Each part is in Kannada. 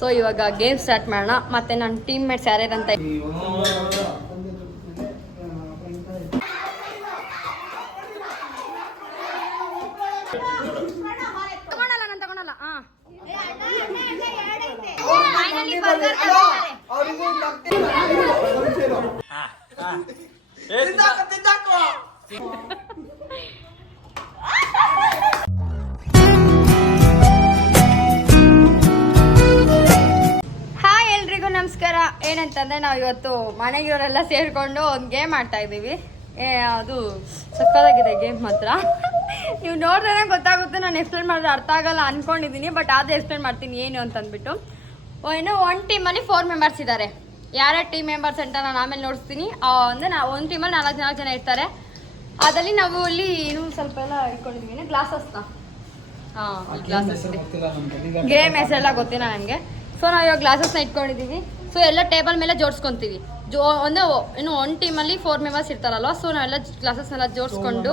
ಸೊ ಇವಾಗ ಗೇಮ್ ಸ್ಟಾರ್ಟ್ ಮಾಡೋಣ. ಮತ್ತೆ ನನ್ನ ಟೀಮ್ ಮೇಟ್ಸ್ ಯಾರ್ಯಾರಂತ ತಗೊಳಲ್ಲ, ನಾನು ತಗೊಳಲ್ಲ. ನಮಸ್ಕಾರ. ಏನಂತಂದರೆ ನಾವು ಇವತ್ತು ಮನೆಗಿರೋರೆಲ್ಲ ಸೇರಿಕೊಂಡು ಒಂದು ಗೇಮ್ ಆಡ್ತಾ ಇದ್ದೀವಿ. ಅದು ಸಕ್ಕತ್ತಾಗಿದೆ ಗೇಮ್ ಮಾತ್ರ. ನೀವು ನೋಡಿದ್ರೆ ಗೊತ್ತಾಗುತ್ತೆ. ನಾನು ಎಕ್ಸ್ಪ್ಲೇನ್ ಮಾಡಿದ್ರೆ ಅರ್ಥ ಆಗಲ್ಲ ಅಂದ್ಕೊಂಡಿದ್ದೀನಿ, ಬಟ್ ಅದೇ ಎಕ್ಸ್ಪ್ಲೇನ್ ಮಾಡ್ತೀನಿ ಏನು ಅಂತಂದ್ಬಿಟ್ಟು. ಏನು ಒಂದು ಟೀಮಲ್ಲಿ 4 ಮೆಂಬರ್ಸ್ ಇದ್ದಾರೆ. ಯಾರ್ಯಾರು ಟೀಮ್ ಮೆಂಬರ್ಸ್ ಅಂತ ನಾನು ಆಮೇಲೆ ನೋಡಿಸ್ತೀನಿ. ಅಂದರೆ ನಾವು ಒಂದು ಟೀಮಲ್ಲಿ 4 ಜನ ಇರ್ತಾರೆ. ಅದರಲ್ಲಿ ನಾವು ಇಲ್ಲಿ ಇನ್ನೂ ಸ್ವಲ್ಪ ಎಲ್ಲ ಇಟ್ಕೊಂಡಿದ್ದೀವಿ. ಗ್ಲಾಸಸ್ನ ಗ್ಲಾಸಸ್ ಗೇಮ್ ಹೆಸರೆಲ್ಲ ಗೊತ್ತಿಲ್ಲ ನನಗೆ. ಸೊ ನಾವು ಇವಾಗ ಗ್ಲಾಸಸ್ನ ಇಟ್ಕೊಂಡಿದ್ದೀವಿ. ಸೊ ಎಲ್ಲ ಟೇಬಲ್ ಮೇಲೆ ಜೋಡಿಸ್ಕೊತೀವಿ. ಒಂದು ಇನ್ನು ಒಂದು ಟೀಮಲ್ಲಿ 4 ಮೆಂಬರ್ಸ್ ಇರ್ತಾರಲ್ವ. ಸೊ ನಾವೆಲ್ಲ ಗ್ಲಾಸಸ್ನೆಲ್ಲ ಜೋಡಿಸ್ಕೊಂಡು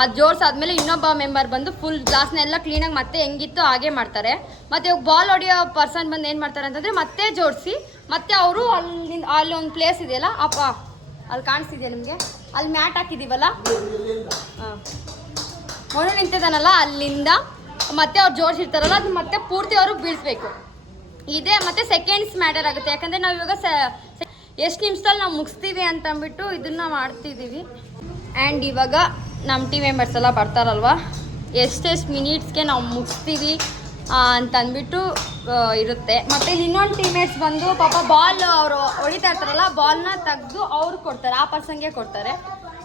ಅದು ಜೋಡಿಸಾದ್ಮೇಲೆ ಇನ್ನೊಬ್ಬ ಮೆಂಬರ್ ಬಂದು ಫುಲ್ ಗ್ಲಾಸ್ನೆಲ್ಲ ಕ್ಲೀನಾಗಿ ಮತ್ತೆ ಹೆಂಗಿತ್ತು ಹಾಗೆ ಮಾಡ್ತಾರೆ. ಮತ್ತು ಇವಾಗ ಬಾಲ್ ಹೊಡಿಯೋ ಪರ್ಸನ್ ಬಂದು ಏನು ಮಾಡ್ತಾರೆ ಅಂತಂದರೆ ಮತ್ತೆ ಜೋಡಿಸಿ ಮತ್ತೆ ಅವರು ಅಲ್ಲಿ ಒಂದು ಪ್ಲೇಸ್ ಇದೆಯಲ್ಲ ಅಲ್ಲಿ ಕಾಣಿಸ್ತಿದೆಯಾ ನಿಮಗೆ, ಅಲ್ಲಿ ಮ್ಯಾಟ್ ಹಾಕಿದ್ದೀವಲ್ಲ, ಅವನು ನಿಂತಿದ್ದಾನಲ್ಲ ಅಲ್ಲಿಂದ ಮತ್ತೆ ಅವ್ರು ಜೋಡಿಸಿರ್ತಾರಲ್ಲ ಅದು ಮತ್ತೆ ಪೂರ್ತಿ ಅವರು ಬೀಳಿಸ್ಬೇಕು. ಇದೆ ಮತ್ತೆ ಸೆಕೆಂಡ್ಸ್ ಮ್ಯಾಟರ್ ಆಗುತ್ತೆ. ಯಾಕಂದರೆ ನಾವು ಇವಾಗ ಎಷ್ಟು ನಿಮಿಷದಲ್ಲಿ ನಾವು ಮುಗಿಸ್ತೀವಿ ಅಂತಂದ್ಬಿಟ್ಟು ಇದನ್ನು ಮಾಡ್ತಿದ್ದೀವಿ. ಆ್ಯಂಡ್ ಇವಾಗ ನಮ್ಮ ಟೀಮ್ ಮೆಂಬರ್ಸ್ ಎಲ್ಲ ಬರ್ತಾರಲ್ವ, ಎಷ್ಟೆಷ್ಟು ಮಿನಿಟ್ಸ್ಗೆ ನಾವು ಮುಗಿಸ್ತೀವಿ ಅಂತಂದ್ಬಿಟ್ಟು ಇರುತ್ತೆ. ಮತ್ತು ಇನ್ನೊಂದು ಟೀಮೇಟ್ಸ್ ಬಂದು ಪಾಪ ಬಾಲ್ ಅವರು ಹೊಡಿತಾ ಇರ್ತಾರಲ್ಲ, ಬಾಲ್ನ ತೆಗೆದು ಅವ್ರು ಕೊಡ್ತಾರೆ, ಆ ಪರ್ಸನ್ಗೆ ಕೊಡ್ತಾರೆ.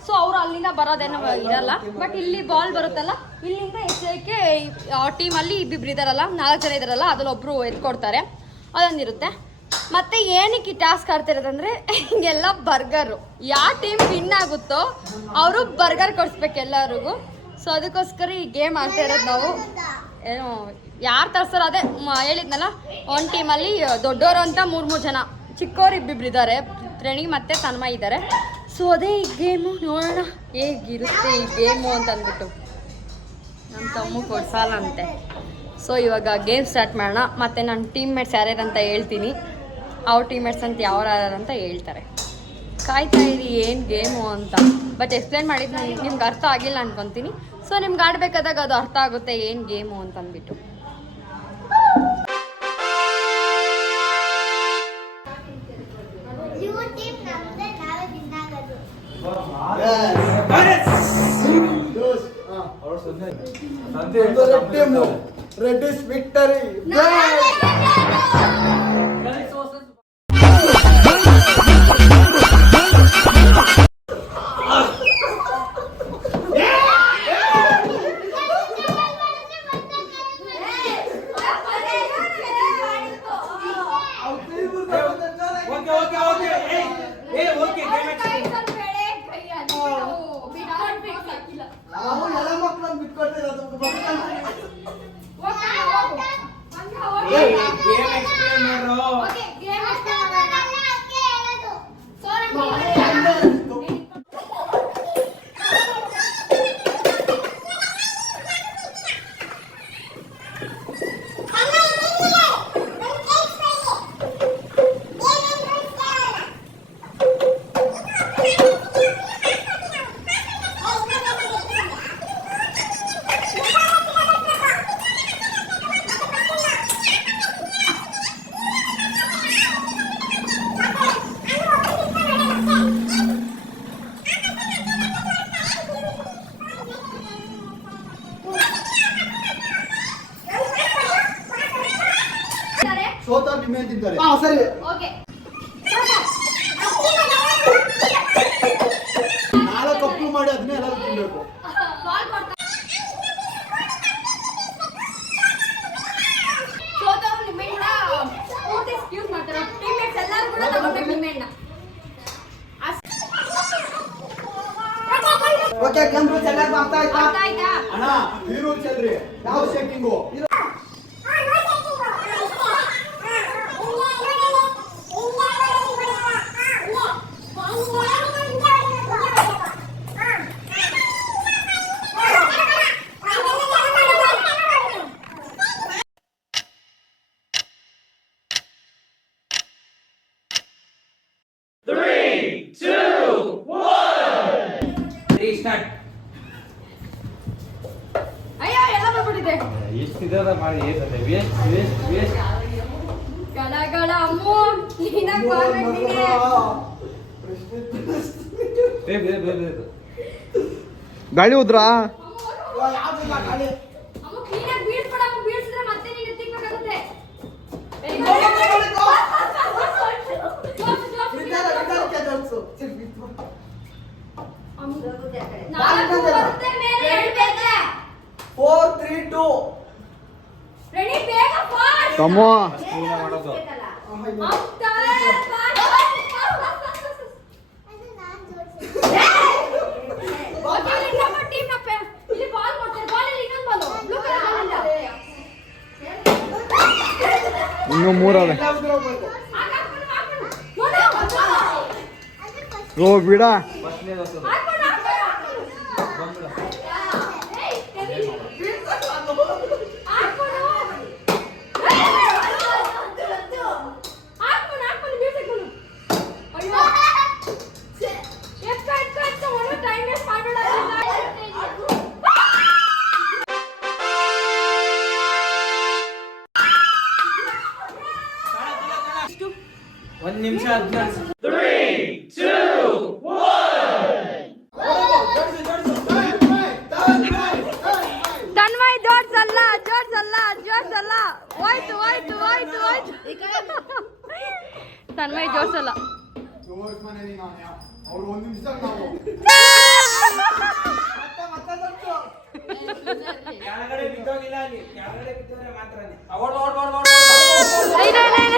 ಸೊ ಅವರು ಅಲ್ಲಿಂದ ಬರೋದೇನೋ ಇರಲ್ಲ. ಬಟ್ ಇಲ್ಲಿ ಬಾಲ್ ಬರುತ್ತಲ್ಲ, ಇಲ್ಲಿಂದ ಎಚ್ಚರಿಕೆ ಆ ಟೀಮಲ್ಲಿ ಇಬ್ಬಿಬ್ರು ಇದ್ದಾರಲ್ಲ, 4 ಜನ ಇದ್ದಾರಲ್ಲ, ಅದ್ರಲ್ಲಿ ಒಬ್ಬರು ಎತ್ಕೊಡ್ತಾರೆ. ಅದೊಂದಿರುತ್ತೆ. ಮತ್ತು ಏನಕ್ಕೆ ಈ ಟಾಸ್ಕ್ ಆಡ್ತಿರೋದಂದರೆ ಹಿಂಗೆಲ್ಲ ಬರ್ಗರು ಯಾವ ಟೀಮ್ ವಿನ್ ಆಗುತ್ತೋ ಅವರು ಬರ್ಗರ್ ಕೊಡಿಸ್ಬೇಕು ಎಲ್ಲರಿಗೂ. ಸೊ ಅದಕ್ಕೋಸ್ಕರ ಈ ಗೇಮ್ ಆಡ್ತಾ ಇರೋದು ನಾವು. ಏನು ಯಾರು ತರ್ಸಾರೋ ಅದೇ ಹೇಳಿದ್ನಲ್ಲ, ಒಂದು ಟೀಮಲ್ಲಿ ದೊಡ್ಡವರು ಅಂತ 3 ಜನ, ಚಿಕ್ಕವರು ಇಬ್ಬಿಬ್ರು ಇದ್ದಾರೆ, ಪ್ರಣಿ ಮತ್ತು ತನ್ಮಯ ಇದ್ದಾರೆ. ಸೊ ಅದೇ ಈ ಗೇಮು. ನೋಡೋಣ ಹೇಗಿರುತ್ತೆ ಈ ಗೇಮು ಅಂತ ಅಂದ್ಬಿಟ್ಟು. ನಮ್ಮ ತಮ್ಮ ಕೊಡ್ಸಲ್ಲ ಅಂತೆ. ಸೊ ಇವಾಗ ಗೇಮ್ ಸ್ಟಾರ್ಟ್ ಮಾಡೋಣ. ಮತ್ತು ನನ್ನ ಟೀಮ್ ಮೇಟ್ಸ್ ಯಾರ್ಯಾರಂತ ಹೇಳ್ತೀನಿ, ಅವ್ರ ಟೀಮ್ ಮೇಟ್ಸ್ ಅಂತ ಯಾರ್ಯಾರಂತ ಹೇಳ್ತಾರೆ. ಕಾಯ್ತಾ ಇರಿ ಏನು ಗೇಮು ಅಂತ. ಬಟ್ ಎಕ್ಸ್ಪ್ಲೇನ್ ಮಾಡಿದ್ದು ನಿಮ್ಗೆ ಅರ್ಥ ಆಗಿಲ್ಲ ಅನ್ಕೊತೀನಿ. ಸೊ ನಿಮ್ಗೆ ಆಡಬೇಕಾದಾಗ ಅದು ಅರ್ಥ ಆಗುತ್ತೆ ಏನು ಗೇಮು ಅಂತಂದ್ಬಿಟ್ಟು. Reddish victory. ಸರಿ ನಾಳೆ ಕಪ್ಪು ಮಾಡಿ ಅದನ್ನೇ ಎಲ್ಲರೂ ತಿನ್ಬೇಕು. ಓಕೆ ಗೇಮ್ ರೂಲ್ಸ್ ಎಲ್ಲರಿಗೂ ಅರ್ಥ ಆಯ್ತಾ ಅಣ್ಣ? ಈ ರೂಲ್ಸ್ ಹೇಳ್ರಿ. ಯಾವ ಶೇಕಿಂಗು? ಆಗ್ತೈತೆ ಎಷ್ಟಿದಾರ ಮಾಡಿ ಏಸತ್ತೆ ವೇಸ್ಟ್ ವೇಸ್ಟ್ ವೇಸ್ಟ್ ಗಡ ಅಮ್ಮು ನೀನಾಗ ಬರ್ಬೇಕು ಗಾಳಿ ಉದ್ರಾ ಅಮ್ಮ ಕ್ಲೀನಾಗಿ ಬೀಳ್ಸ್ಬೇಡ ಅಮ್ಮ ಬೀಳ್ಸಿದ್ರೆ ಮತ್ತೆ ನೀನು ತಿಕ್ಕಾಗುತ್ತೆ ನಾಲ್ಕು ಬರುತ್ತೆ ಮೇಲೆ ಹೇಳ್ಬೇಕೆ 4 3 2 ರೆಡಿ ಬೇಗ ಫಾಸ್ಟ್ ತಮ್ಮ ಮಾಡೋದು ಇನ್ನು ಮೂರವೆ ಓ ಬಿಡ ಒಂದ್ ನಿಮಿಷ 16 ತನ್ಮಯ್ ಜೋಡ್ಸಲ್ಲ ಜೋಡ್ಸಲ್ಲ ಜೋಡ್ಸಲ್ಲ ಹೋಯ್ತು ಹೋಯ್ತು ಹೋಯ್ತು ಹೋಯ್ತು ತನ್ಮಯ್ ಜೋಡ್ಸಲ್ಲ ಅವ್ರು 1 ನಿಮಿಷ ನಾವು ಕೆಳಗಡೆ ಬಿದ್ದೋಗಿಲ್ಲ ಅಲ್ಲಿ ಕೆಳಗಡೆ ಬಿದ್ದೋರೆ ಮಾತ್ರ ಓಡ್ ಇಲ್ಲ ಇಲ್ಲ ಇಲ್ಲ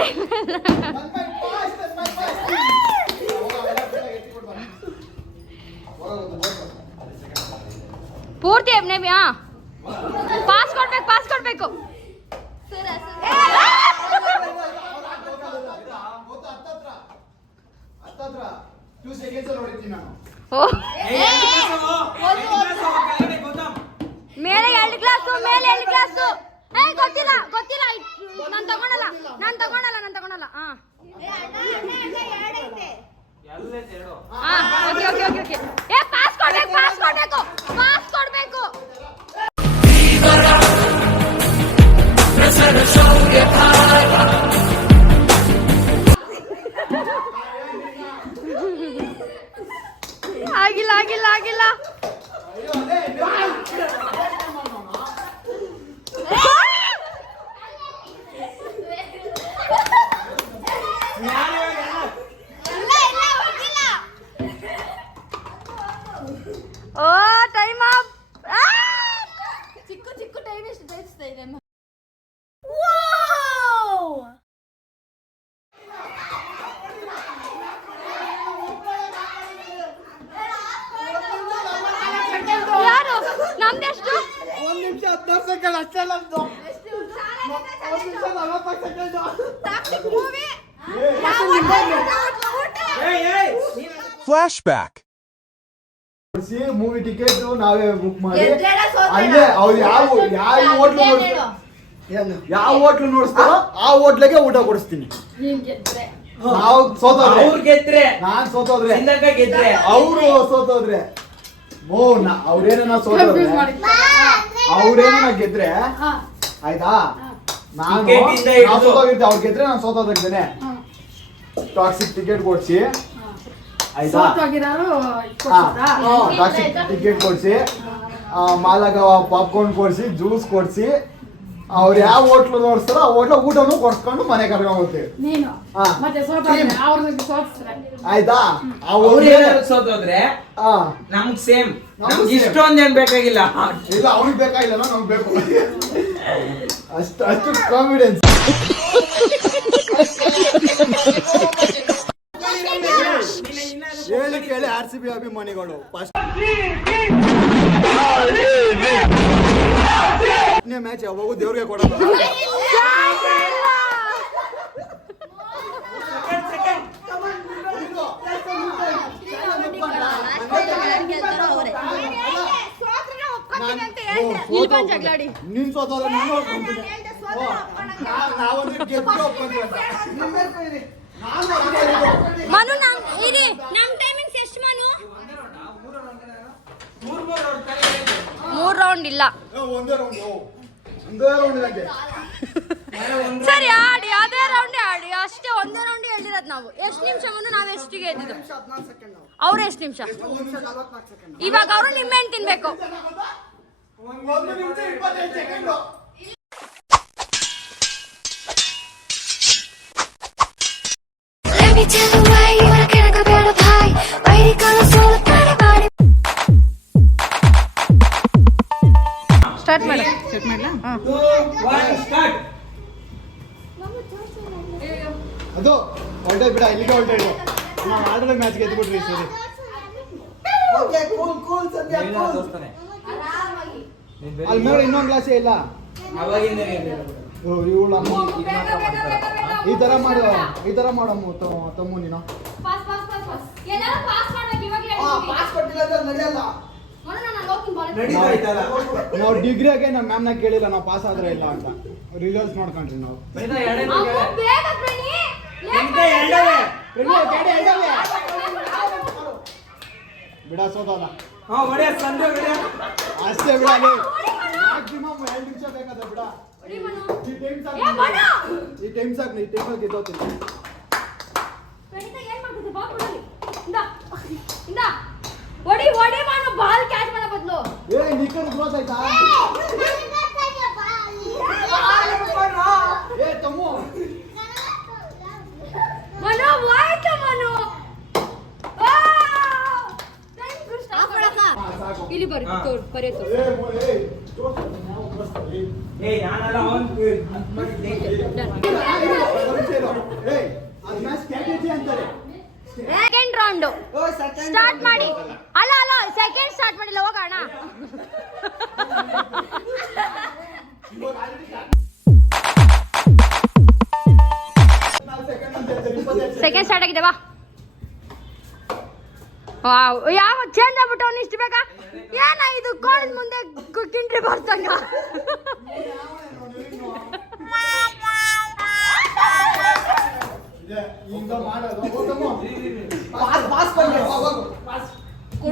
ಪೂರ್ತಿ ನೇಮಿ ಹಾ ಪಾಸ್ ಕೊಡ್ಬೇಕು ಹತ್ತತ್ರ 2 ಸೆಕೆಂಡ್ಸ್ ನೋಡಿದ್ದೀನಿ ನಾನು ಓ ಮೇಲೆ 2 ಕ್ಲಾಸು ಮೇಲೆ 2 ಕ್ಲಾಸು ಗೊತ್ತಿಲ್ಲ ನಾನು ತಗೊಳಲ್ಲ ಹಾ ಓಕೆ ಏ ಪಾಸ್ ಕೊಡ್ಬೇಕು ಆಗಿಲ್ಲ ಓ ಟೈಮ್ ಅಪ್ ಚಿಕ್ಕ ಟೈಮ್ ಎಷ್ಟು ಬಯಸ್ತಾ ಇದೆ ಯಾರು ನಮ್ದೆಷ್ಟು 1 ನಿಮಿಷ 16 ಸೆಕೆಂಡ್ ಅಷ್ಟೇ ನಮ್ದು 1 ನಿಮಿಷ 40 ಸೆಕೆಂಡ್ ಫ್ಲಾಶ್ಬ್ಯಾಕ್ ಮೂವಿ ಟಿಕೆಟ್ ನಾವೇ ಬುಕ್ ಮಾಡಿ ಅಲ್ಲೇ ಅವ್ರು ಯಾವ ಹೋಟ್ಲು ನೋಡಿಸ್ತಾರೋ ಆ ಹೋಟ್ಲಿಗೆ ಊಟ ಕೊಡಿಸ್ತೀನಿ ನಾವು ಸೋತೋದ್ರೆ ಅವ್ರು ಗೆದ್ರೆ ನಾನ್ ಸೋತೋದ್ರೆ ಸಿಂಧಕ್ಕ ಗೆದ್ರೆ ಅವರು ಸೋತೋದ್ರೆ ಅವ್ರೇನ ಗೆದ್ರೆ ಆಯ್ತಾ ನಾನು Ticket ಇಂದ ಹಿಡ್ದು. ಸೋತೋಗಿದ್ದೆ ಅವ್ರು ಗೆದ್ರೆ ನಾನು ಸೋತೋಗಿದ್ದೇನೆ ಟಾಕ್ಸಿಕ್ ಟಿಕೆಟ್ ಕೊಡ್ಸಿ ಆಯ್ತಾ ಟಾಕ್ಸಿಕ್ ಟಿಕೆಟ್ ಕೊಡ್ಸಿ ಮಾಲಕ ಪಾಪ್ಕಾರ್ನ್ ಕೊಡ್ಸಿ ಜ್ಯೂಸ್ ಕೊಡ್ಸಿ ಅವ್ರು ಯಾವ ಹೋಟ್ಲು ನೋಡಿಸ್ತಾರೋ ಆ ಹೋಟ್ಲ ಊಟನೂ ಕೊಡ್ಸ್ಕೊಂಡು ಮನೆ ಕರ್ಕೊಂಡು ಹೋಗ್ತೀವಿ ಆಯ್ತಾ ಸೋತೋದ್ರೆ ಹಾ ನಮ್ಗ್ ಸೇಮ್ ನಮ್ಗ್ ನಮ್ಗೆ same. ಇಷ್ಟೊಂದೇನ್ ಬೇಕಾಗಿಲ್ಲ ಇಲ್ಲ ಅವ್ನಿಗೆ ಬೇಕಾಗಿಲ್ಲ ನಮ್ಗೆ ಬೇಕು ಅಷ್ಟು ಕಾನ್ಫಿಡೆನ್ಸ್ ಹೇಳಿ ಕೇಳಿ RCB ಅಭಿಮಾನಿಗಳು ಫಸ್ಟ್ ಮ್ಯಾಚ್ ಯಾವಾಗೂ ದೇವ್ರಿಗೆ ಕೊಡೋದು ನೀನ್ ಸೋತೋದ್ರೆ ನಾನು ಒಪ್ಕೊಂತೀನಿ ನಾವೊಂದು ಗೆದ್ದು ಒಪ್ಕೊಂತೀವಿ ಮನು ನಮ್ ಟೈಮಿಂಗ್ಸ್ ಎಷ್ಟು ಮನು 3 ರೌಂಡ್ ಇಲ್ಲ ಒಂದೇ ರೌಂಡ್ ಒಂದೇ ರೌಂಡ್ ಗಂಟೆ ಸರಿ ಆಡಿ ಅದೇ ರೌಂಡೇ ಆಡಿ ಅಷ್ಟೇ ಒಂದೇ ರೌಂಡ್ ಹೇಳಿರೋದು ನಾವು ಎಷ್ಟು ನಿಮಿಷ ಮುಂದೆ ನಾವು ಎಷ್ಟಿಗೆ ಎದ್ದಿದ್ದು ಅವ್ರು ಎಷ್ಟು ನಿಮಿಷ ಇವಾಗ ಅವರು ನಿಮ್ಮೆಣ್ಣು ತಿನ್ಬೇಕು 1 ನಿಮಿಷ 25 second Let me tell you why you wanna get a better pie. Why you gonna solo body body? Start ಮಾಡಿ 2 1 ಸ್ಟಾರ್ಟ್. ಅದು ಹೊರಟೋದ್ ಬಿಡ ಇಲ್ಲಿಗೆ ಹೊರಟೋಯ್ತು ನಾವು ಆಲ್ರೆಡಿ ಮ್ಯಾಚ್ ಗೆದ್ದುಬಿಟ್ರಿ ಸರಿ ಓಕೆ ಕೂಲ್ ಸದ್ಯ ದೋಸ್ತನೇ ಅಲ್ಲಿ ಮೇಲೆ ಇನ್ನೊಂದು ಗ್ಲಾಸೇ ಇಲ್ಲ ಅವಾಗಿಂದ ಇವಳು ಅಮ್ಮ ಈ ತರ ಮಾಡಮ್ಮ ತಮ್ಮು ನೀನು ಪಾಸ್ ಕೊಟ್ಟಿಲ್ಲ ಅಂದ್ರೆ ನಡೆಯಲ್ಲ ನಾವು ಡಿಗ್ರಿಯಾಗೆ ನಮ್ಮ ಮ್ಯಾಮ್ನ ಕೇಳಿಲ್ಲ ನಾವು ಪಾಸ್ ಆದ್ರೆ ಇಲ್ಲ ಅಂತ ರಿಸಲ್ಟ್ಸ್ ನೋಡ್ಕೊಂಡ್ರಿ ನಾವು ಬಿಡ ಸೋದಲ್ಲ ಅಷ್ಟೇ ಬಿಡ ಮ್ಯಾಕ್ಸಿಮಮ್ 2 ನಿಮಿಷ ಬೇಕಾದ ಬಿಡ ಈ ಟೈಮ್ ಸಾಕು ಗೆದ್ದೋತೀನಿ ಒಡಿ ಮಾಡು ಬಾಲ್ ಕ್ಯಾಚ್ ಮಾಡೋ ಬದಲು ನಿಕ್ಕರ್ ಕ್ಲೋಸ್ ಆಯ್ತಾ ತಮ್ಮು ಮನು ವಾಯ್ತು ಮನು ಇಲ್ಲಿ ಬರಿ ಬರೆಯತ್ತು ನಾನಲ್ಲ ಅವನ್ ಸೆಕೆಂಡ್ ರೌಂಡ್ ಸ್ಟಾರ್ಟ್ ಮಾಡಿ ಅಲ್ಲ ಸೆಕೆಂಡ್ ಸ್ಟಾರ್ಟ್ ಮಾಡಿಲ್ಲ ಹೋಗೋಣ ಸೆಕೆಂಡ್ ಸ್ಟಾರ್ಟ್ ಆಗಿದೆ ಬಾ ಯಾವ ಚೇಂಜ್ ಆಗ್ಬಿಟ್ಟು ಅವ್ನು ಇಷ್ಟು ಬೇಕಾ ಏನ ಇದು ಕೋಣದ ಮುಂದೆ ಕಿಂಡ್ರಿ ಬರ್ತಂಗ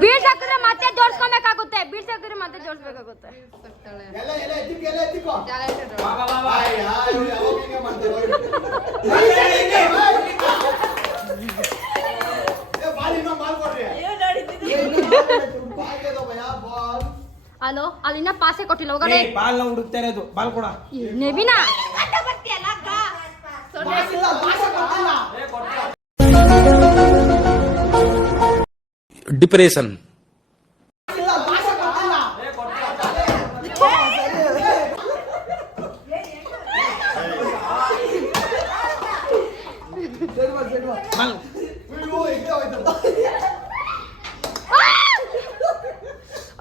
ಬೀಳ್ಸಾಕಿದ್ರೆ ಮತ್ತೆ ಜೋಡಿಸ್ಕೊಬೇಕಾಗುತ್ತೆ ಜೋಡಿಸ್ಬೇಕಾಗುತ್ತೆ ಹಲೋ ಅಲ್ಲಿನ್ನ ಪಾಸೆ ಕೊಟ್ಟಿಲ್ಲ ಹೋಗಡೆ ಬಾಲ್ ನ ಹುಡುಕ್ತಾ ಇರೋದು ಬಾಲ್ ಕೊಡ ನೆಬಿನಾ ಡಿಪ್ರೆಷನ್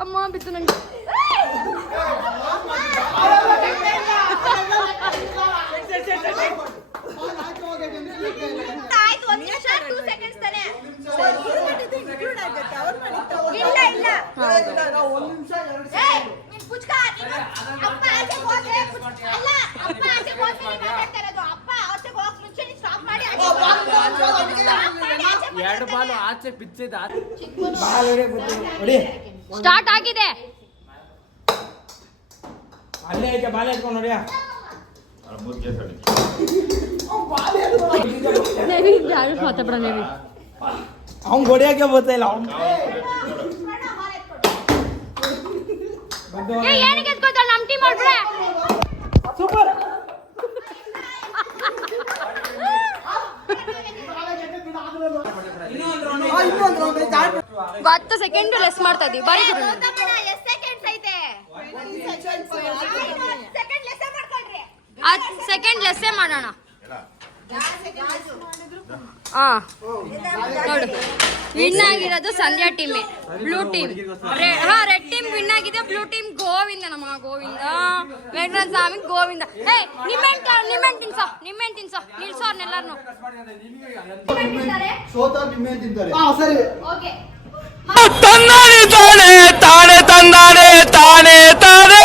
ಅಮ್ಮ ಬಿತ್ತು ನಂಗೆ ಆಯ್ತು 1 ನಿಮಿಷ 2 ಸೆಕೆಂಡ್ಸ್ ತಾನೆ ಇಲ್ಲ ಇಲ್ಲ 1 ನಿಮಿಷ 2 ಸೆಕೆಂಡ್ ನೀನು ಪುಚ್ಕ ಅಪ್ಪ ಆಚೆ ಹೋದ್ರೆ ಅಲ್ಲ ಅಪ್ಪ ಆಚೆ ಹೋದ್ರೆ ಮಾತಾಡ್ತಾ ಇರೋದು ಅಪ್ಪ ಆಚೆ ಹೋಗಕ್ಕೆ ಮುಂಚೆ ನೀನು ಸ್ಟಾಪ್ ಮಾಡಿ ಎರಡು ಬಾಲು ಆಚೆ ಬಿಚ್ಚಿದ ಬಾಲ್ ಹೊಡಿ ಸ್ಟಾರ್ಟ್ ಆಗಿದೆ ಅಲ್ಲೇ ಐತೆ ಬಾಲ್ ಎತ್ಕೊಂಡು ನೋಡಿಯಾ ನೆವಿ ಯಾರು ಮಾತಾಡ್ಬೇಡ ನೆವಿ ಅವ್ನು ಹೊಡಿಯೋಕೆ ಬರ್ತಾ ಇಲ್ಲ ಅವ್ನು ಏನಕ್ಕೆ ಎತ್ಕೊಳ್ತಾಳೆ ನಮ್ಮ ಟೀಮ್ ಹೊರಟ್ರೆ ಸೂಪರ್ ಹತ್ತು ಸೆಕೆಂಡ್ ಲೆಸ್ ಮಾಡ್ತಾ ಇದೀವಿ ಬರೀ ಸೆಕೆಂಡ್ ಲೆಸ್ಸೇ ಮಾಡೋಣ ನೋಡು ವಿನ್ ಆಗಿರೋದು ಸಂಧ್ಯಾ ಟೀಮೇ blue team red team win ಆಗಿದೆ ಬ್ಲೂ ಟೀಮ್ ಗೋವಿಂದ ನಮ್ಮ ಗೋವಿಂದ ವೆಂಕಟೇಶ್ವರ ಸ್ವಾಮಿ ಗೋವಿಂದ ಹೇ ನಿಮ್ಮೆಣ್ಣು ತಿನ್ಸೋ ನಿಲ್ಸೋ ಅವ್ರನ್ನೆಲ್ಲಾರು ಸೋತಾರ ನಿಮ್ಮೆ ತಿಂತಾರೆ ಸರಿ ಓಕೆ ತಾನೆ ತಾನೆ ತಂದಾನೆ ತಾನೆ ತಾನೇ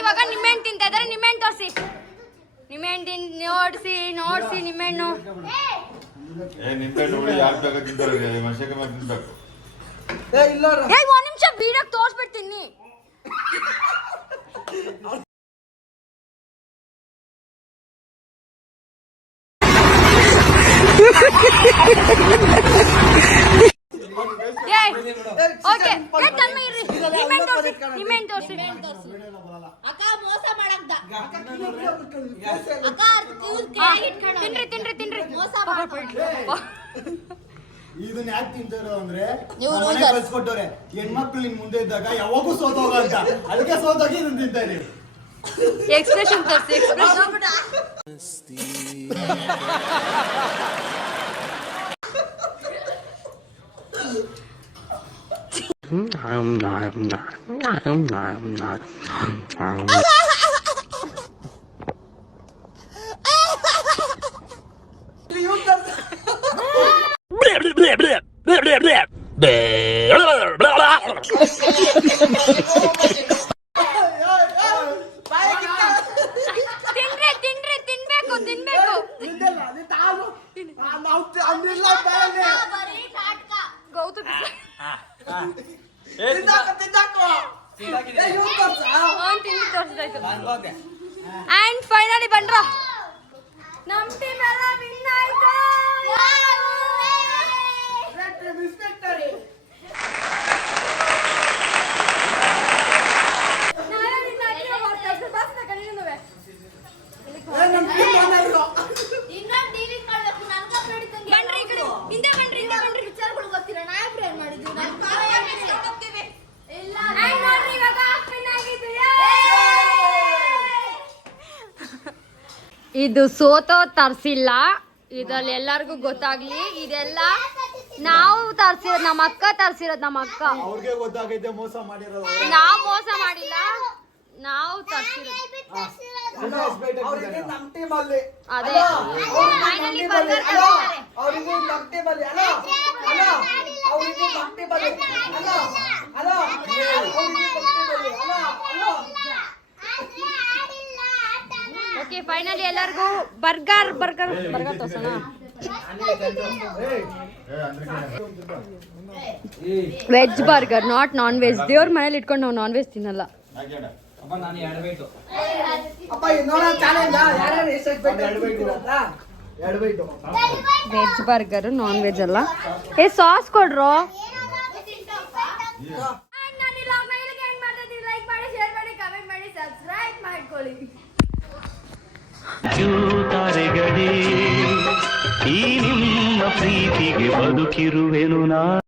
ಇವಾಗ ನಿಮ್ಮೆಣ್ಣು ತಿಂತಾ ಇದಾರೆ ನಿಮ್ಮೆಣ್ಣು ತೋರಿಸಿ ನಿಮ್ಮೆಣ್ಣು ನೋಡ್ಸಿ ನಿಮ್ಮೆಣ್ಣು ನಿಂಬೆ ನೋಡಿ ಯಾರು ಬೇಕಾ ತಿಂತಾರೆ ಮನುಷ್ಯಕ್ಕೆ ಮೇಲೆ ತಿನ್ಬೇಕು ಒಂದ್ ನಿಮಿಷ ಬೀಡಕ್ ತೋರ್ಸ್ಬಿಡ್ತೀನಿ. ಓಕೆ ನಿಮ್ಮೇನ್ ತೋರ್ಸಿ ಅಕ್ಕ ಮೋಸ ಮಾಡಕ್ದ ಅಕ್ಕ ತಿನ್ರಿ ಮೋಸ ಇದನ್ನ ಯಾಕೆ ತಿಂತಾರೋ ಅಂದ್ರೆ ಕಳ್ಸ್ಕೊಟ್ಟವ್ರೆ ಹೆಣ್ಮಕ್ಳು ನಿನ್ ಮುಂದೆ ಇದ್ದಾಗ ಯಾವಾಗೂ ಸೋತೋಗ ಅಂತ, ಅದಕ್ಕೆ ಸೋತೋಗಿ ಇದನ್ನ ತಿಂತಾ ಇದೀವಿ. ಎಕ್ಸ್ಪ್ರೆಷನ್ ತೋರ್ಸಿ ಎಕ್ಸ್ಪ್ರೆಷನ್. ತಿನ್ಬೇಕು. ಗೌತು ಅಂಡ್ ಫೈನಲಿ ಬಂದ್ರ ನಮ್ ಟೀಮ್ ಎಲ್ಲ ವಿನ್ ಆಯ್ತು. ಇನ್ನೊಂದು ಡಿಲೀಟ್ ಮಾಡ್ಬೇಕು. ನನ್ಗ ನೋಡಿ ತಂಗಿ ಹಿಂದೆ ಬನ್ರಿ ವಿಚಾರಗಳು ಗೊತ್ತಿಲ್ಲ. ನಾವಿಬ್ರು ಏನ್ ಮಾಡಿದ್ವಿ? ಇಲ್ಲ ನೋಡ್ರಿ ಇವಾಗ win ಆಗಿದ್ದು. ಇದು ಸೋತೋ ತರ್ಸಿಲ್ಲ, ಇದ್ರಲ್ಲಿ ಎಲ್ಲರಿಗೂ ಗೊತ್ತಾಗ್ಲಿ. ಇದೆಲ್ಲ ನಾವು ತರ್ಸಿರೋದು, ನಮ್ಮ ಅಕ್ಕ ತರ್ಸಿರೋದು. ನಮ್ಮ ಅಕ್ಕ ಅವ್ರಿಗೆ ಗೊತ್ತಾಗೈತೆ ಮೋಸ ಮಾಡಿರೋದು. ನಾವು ಮೋಸ ಮಾಡಿಲ್ಲ, ನಾವು ತರ್ಸಿರೋದು. ಅದೇ ಫೈನಲಿ ಬರ್ಗರ್ ಓಕೆ ಫೈನಲಿ ಎಲ್ಲರಿಗೂ ಬರ್ಗರ್ ತೋರ್ಸೋಣ. Veg burger, not non veg. ದೇವ್ರ ಮನೇಲಿ ಇಟ್ಕೊಂಡು ನಾವು ನಾನ್ ವೆಜ್ ತಿನ್ನಲ್ಲ. ನಾನು ಎಡಬೇಕು. ವೆಜ್ ಬರ್ಗರ್, ನಾನ್ ವೆಜ್ ಅಲ್ಲ. ಸಾಸ್ ಕೊಡ್ರು. ಲೈಕ್ ಮಾಡಿ, ಶೇರ್ ಮಾಡಿ, ಕಮೆಂಟ್ ಮಾಡಿ, ಸಬ್ಸ್ಕ್ರೈಬ್ ಮಾಡ್ಕೊಳ್ಳಿ. ತಾರೆಗಳೇ ಈ ನಿಮ್ಮ ಪ್ರೀತಿಗೆ ಬದುಕಿರುವೆನು ನಾ.